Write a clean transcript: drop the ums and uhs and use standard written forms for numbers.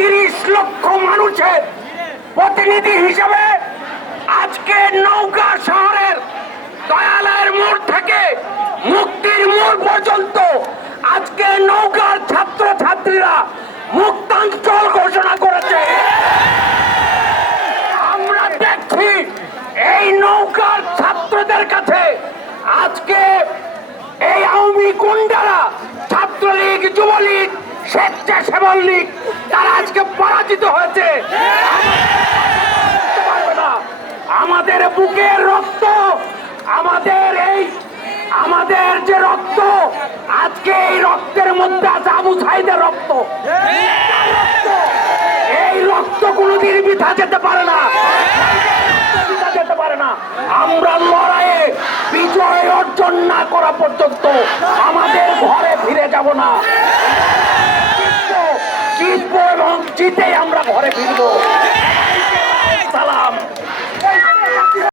30 লক্ষ মানুষের প্রতিনিধি হিসেবে আজকে নওগাঁ শহরের দয়ালয়ের মোড় থেকে মুক্তির মোড় পর্যন্ত আজকে নওগাঁর ছাত্র ছাত্রীরা মুক্তাঞ্চল ঘোষণা করেছে। আমরা দেখছি এই নওগাঁর ছাত্রদের কাছে আজকে এই আওয়ামী গুন্ডারা, ছাত্রলীগ, যুবলীগ, স্বেচ্ছাসেবক লীগ, তারা আজকে পরাজিত হয়েছে। আমাদের বুকের রক্ত, আমাদের যে রক্ত, আজকে এই রক্তের মধ্যে আছে আবু সাইদের রক্ত। এই রক্ত কোনোদিন বৃথা যেতে পারে না, যেতে পারে না। আমরা লড়াইয়ে বিজয় অর্জন না করা পর্যন্ত আমাদের ঘরে ফিরে যাব না। জিতবো এবং জিতেই আমরা ঘরে ফিরবো।